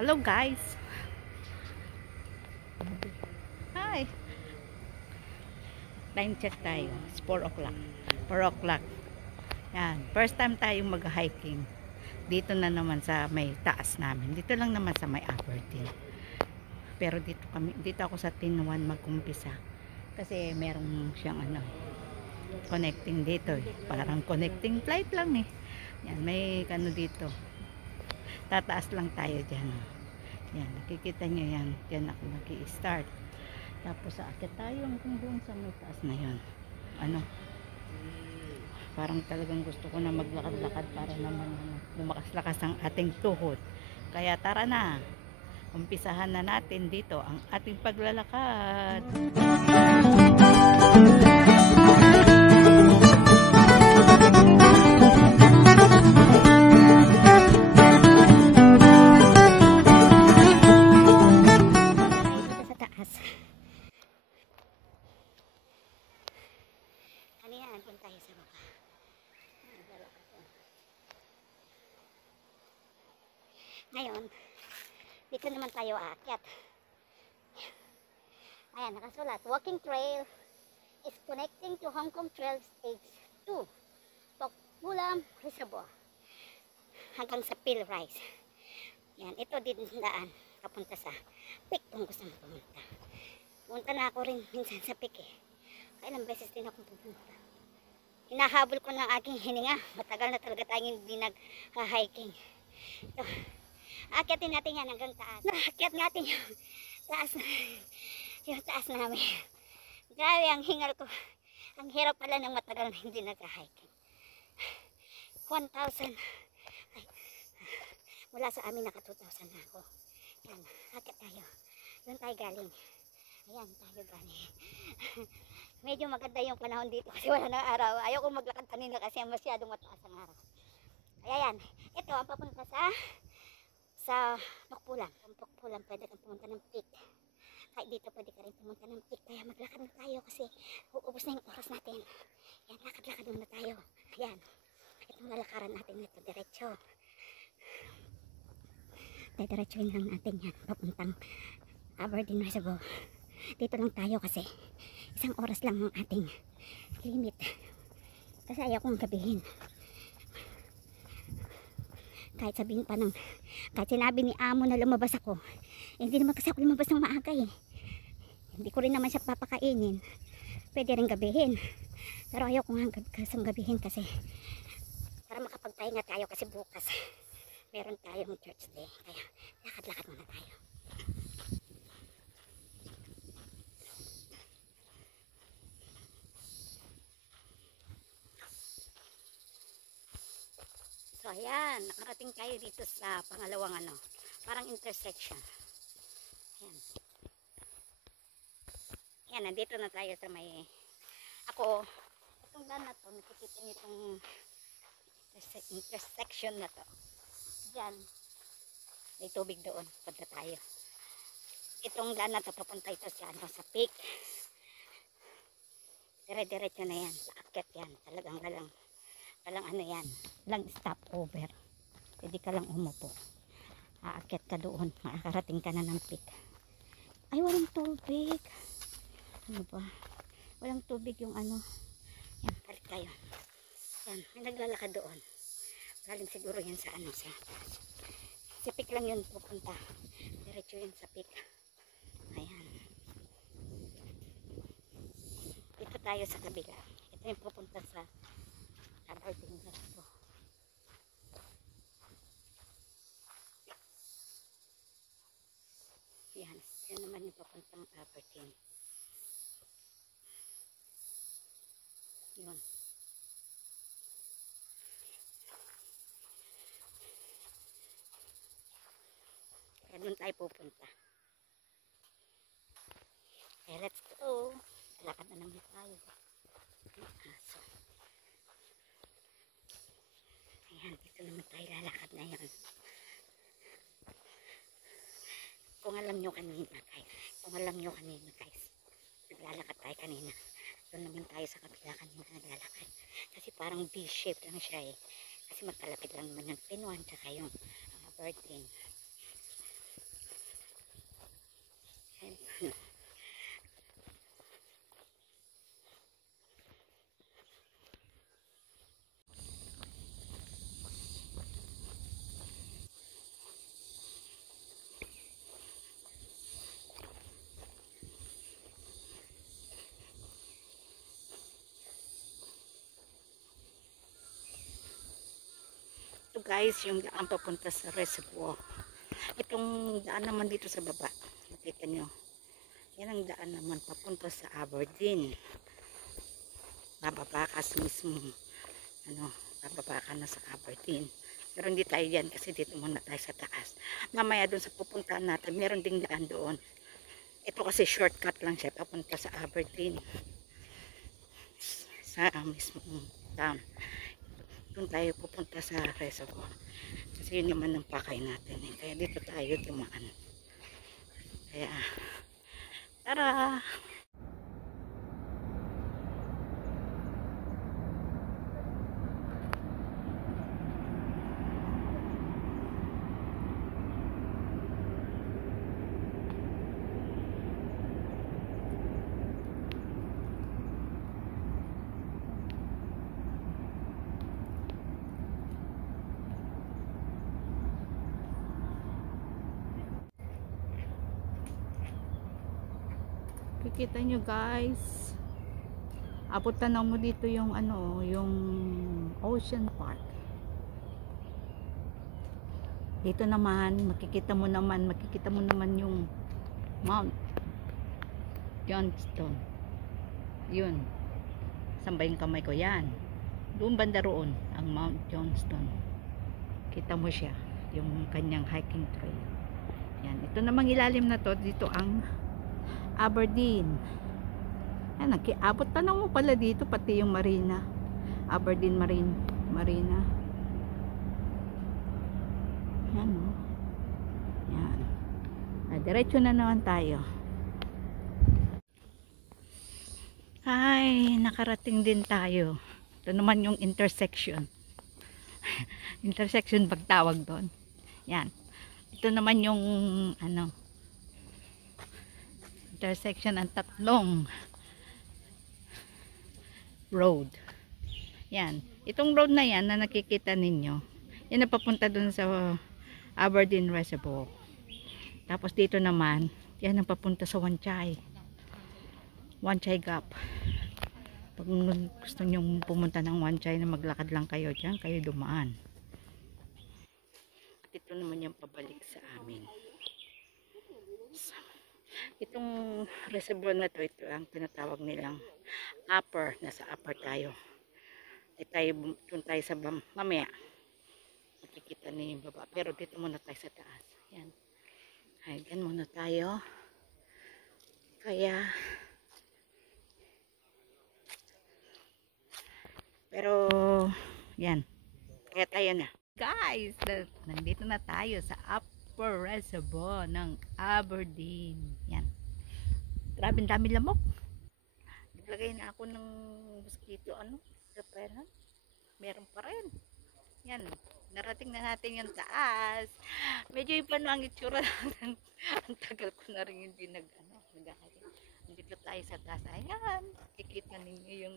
Hello guys. Hi. Time check tayo. It's 4 o'clock. 4 o'clock. Yan. First time tayong mag-hiking. Dito na naman sa may taas namin. Dito lang naman sa may Aberdeen. Pero dito ako sa Tinwan mag-umpisa. Kasi merong siyang connecting dito eh. Parang connecting flight lang eh. Yan, may dito. Tataas lang tayo dyan. Yan, nakikita nyo yan. Yan ako nag-i-start. Tapos aakyat tayo hanggang doon sa may taas na yun. Parang talagang gusto ko na maglakad-lakad para naman lumakas-lakas ang ating tuhod. Kaya tara na. Umpisahan na natin dito ang ating paglalakad. Ngayon, dito naman tayo aakyat. Ayan, nakasulat. Walking trail is connecting to Hong Kong Trail Stage 2. Tokbulam Reservoir. Hanggang sa Pilrise. Yan, ito din daan. Papunta sa peak kung gusto mo pumunta. Pumunta na ako rin minsan sa peak eh. Kailang beses din akong pupunta. Hinahabol ko ng aking hininga. Matagal na talaga tayong hindi nag-hiking. Ito. Akyatin natin yan hanggang taas. Akyat natin yung taas, yung taas namin. Grabe ang hingal ko. Ang hirap pala ng matagal na hindi nag-hiking. 1,000. Mula sa amin naka 2,000 na ako. Yan, akyat tayo. Doon tayo galing. Ayan, tayo galing. Medyo maganda yung panahon dito kasi wala nang araw. Ayaw kong maglakad kanina kasi masyadong mataas ang araw. Ayan, ito ang papunta sa Tokbulam. Ang Tokbulam, pwede kang pumunta ng peak. Kahit dito pwede ka rin pumunta ng peak. Kaya maglakad na tayo kasi uubos na yung oras natin. Yan, lakad-lakad muna tayo. Ayan, itong lalakaran natin ito, diretso. Diretsoin lang natin yan, papuntang Aberdeen Reservoir. Dito lang tayo kasi isang oras lang ang ating limit. Kasi ayaw kong gabihin. Kahit sabihin pa kahit sinabi ni amo na lumabas ako, hindi naman kasi ako lumabas ng maaga eh. Hindi ko rin naman siya papakainin. Pwede rin gabihin. Pero ayaw ko nga gabihin kasi para makapagpahinga tayo kasi bukas meron tayong church day. Kaya lakad-lakad muna tayo. So ayan, nakarating tayo dito sa pangalawang parang intersection. Ayan. Ayan, nandito na tayo sa may, itong daan na to, nakikita niyo itong intersection na to. Diyan, may tubig doon, punta tayo. Itong daan na to, papunta ito sa peak. Dire-diretso na yan, paakyat yan, talagang walang yan, lang stop over. Pwede ka lang umupo. Aakyat ka doon, makakarating ka na ng peak. Ay, walang tubig. Ano ba? Walang tubig yung Yan, balik tayo. Yan, may naglalakad doon. Galing siguro yan sa sa peak lang yun pupunta. Diretso yun sa peak. Ayan. Dito tayo sa kabila. Ito yung pupunta sa Aberdeen Reservoir. Yan, yan naman yung papuntang Aberdeen. Yun. Kaya doon tayo pupunta. Kaya let's go. Lakad na naman tayo. Aso. Ayan, dito naman tayo lalakad na yan. Kung alam nyo kanina guys, naglalakad tayo kanina. Doon naman tayo sa kabila kanina naglalakad. Kasi parang V-shape lang siya eh. Kasi magkalapit lang naman yung Tinwan tsaka yung Aberdeen. guys yung daan papunta sa reservoir. Itong daan naman dito sa baba, nakita nyo, yan ang daan naman papunta sa Aberdeen. Bababa ka sa mismo, bababa ka na sa Aberdeen. Pero hindi tayo dyan kasi dito muna tayo sa taas. Mamaya doon sa pupuntahan natin, meron ding daan doon. Ito kasi shortcut lang siya papunta sa Aberdeen. Sa mismong town. Doon tayo pupunta sa reservoir. Kasi yun naman ang pakay natin. Kaya dito tayo dumaan. Kaya, tara! Kikita nyo guys, abot tanaw mo dito yung yung Ocean Park. Dito naman makikita mo naman yung Mount Johnston. Yun, saan ba yung kamay ko? Yan, doon banda roon ang Mount Johnston. Kita mo siya, yung kanyang hiking trail. Yan, ito namang ilalim na to, dito ang Aberdeen. Yan, abot tanaw mo pala dito, pati yung marina. Aberdeen Marina. Yan, oh. Yan. Diretso na naman tayo. Ay, nakarating din tayo. Ito naman yung intersection. Intersection pagtawag doon. Yan. Ito naman yung intersection ng tatlong road. Yan. Itong road na yan na nakikita ninyo, yan na papunta dun sa Aberdeen Reservoir. Tapos dito naman, yan ang papunta sa Wanchay Gap. Pag gusto nyong pumunta ng Wanchay na maglakad lang kayo dyan, kayo dumaan. At ito naman yung pabalik sa amin. Itong reservoir na to, ito ang tinatawag nilang upper. Nasa upper tayo. Doon tayo sa mamaya. Makikita niyo yung baba. Pero dito muna tayo sa taas. Yan. Ay, dyan muna tayo. Kaya, pero, yan. Kaya tayo na. Guys, nandito na tayo sa upper reservoir ng Aberdeen. Yan. Grabe dami lamok. Naglagay na ako ng mosquito repellent. Meron pa rin. Yan. Narating na natin yung taas. Medyo iba na ang itsura natin. Ang tagal ko na rin hindi nag-ahali. Nandito tayo sa taas. Ayan. Kikita ninyo yung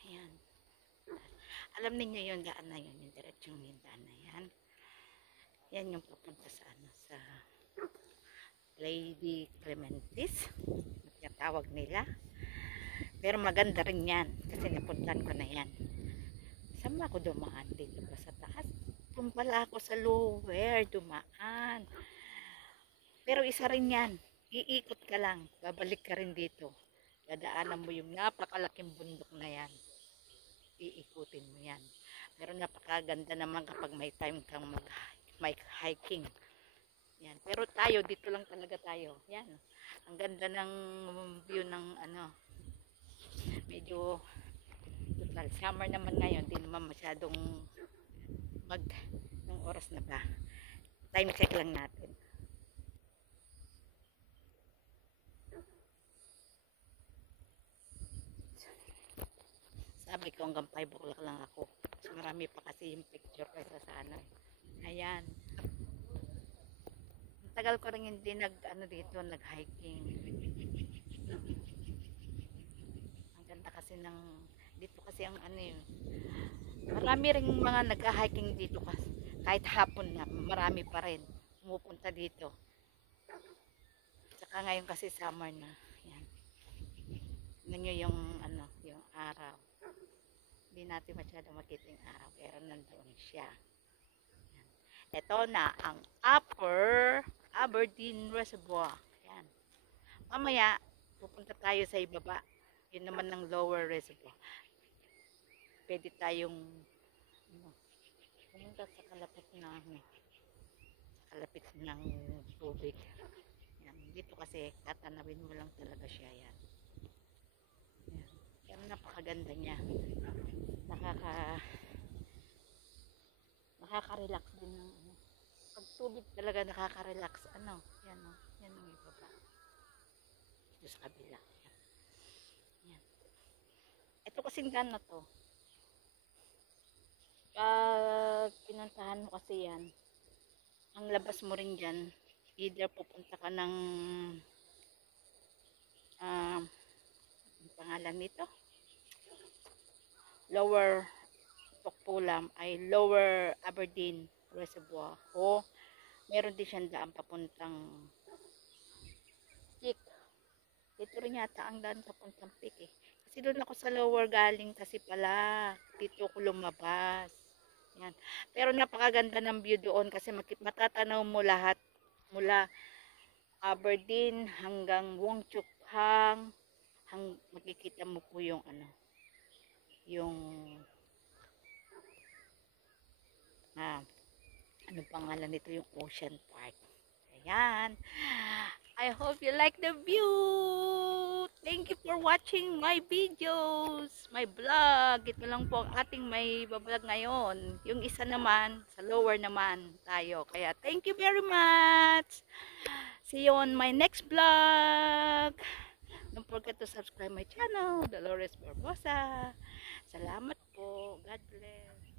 Ayan. Alam niyo yung daan na yun. Yung diretsyung yung daan na yan. Yan yung papunta sa sa Lady Clementis. Tawag nila. Pero maganda rin yan. Kasi napuntan ko na yan. Saan ba ako dumaan? Dito ba sa taas? Kung pala ako sa lower, dumaan. Pero isa rin yan. Iikot ka lang. Babalik ka rin dito. Dadaanan mo yung napakalaking bundok na yan. Iikutin mo yan. Pero napakaganda naman kapag may time kang hiking. Yan. Pero tayo, dito lang talaga tayo. Yan. Ang ganda ng view ng medyo total summer naman ngayon. Di naman masyadong ng oras na ba. Time check lang natin. Sabi ko hanggang 5 o'clock lang ako. So, marami pa kasi yung picture kaysa sa Ayan. Tagal ko rin hindi dito, nag-hiking. Ang ganda kasi dito kasi ang marami rin mga nag-hiking dito kasi. Kahit hapon na, marami pa rin pumupunta dito. Saka ngayon kasi summer na. Yan. Tignan nyo yung ano, yung araw. Hindi natin masyado makita yung araw, pero nandoon siya. Yan. Ito na ang Upper Aberdeen Reservoir. Yan. Mamaya, pupunta tayo sa ibaba. Yun naman ng Lower Reservoir. Pwede tayong ano, pumunta sa kalapit na kalapit ng tubig. Yan. Dito kasi tatanawin mo lang talaga siya yan. Yan. Yan, napakaganda niya. Nakaka-relax din ng ano. Pag tubig talaga nakaka-relax. Ano? Yan o. Yan ang ibaba. Dito sa kabila. Yan. Yan. Ito kasing daan na to. Pag pinuntahan mo kasi yan, ang labas mo rin dyan, either pupunta ka ng ang pangalan nito, Lower Tokpulam ay Lower Aberdeen Reservoir, o meron din siyang daan papuntang Peak. Dito rin yata ang daan papuntang Peak eh. Kasi doon ako sa Lower galing kasi pala. Dito ako lumabas. Yan. Pero napakaganda ng view doon kasi matatanaw mo lahat mula Aberdeen hanggang Wong-Chuk-hang, makikita mo po yung ano, yung ano pangalan nito, yung Ocean Park. Ayan. I hope you like the view. Thank you for watching my videos, my vlog. Ito lang po ang ating may bablog ngayon. Yung isa naman, sa lower naman tayo. Kaya thank you very much. See you on my next vlog. Don't forget to subscribe my channel, Dolores Barbosa. Salamat po. God bless.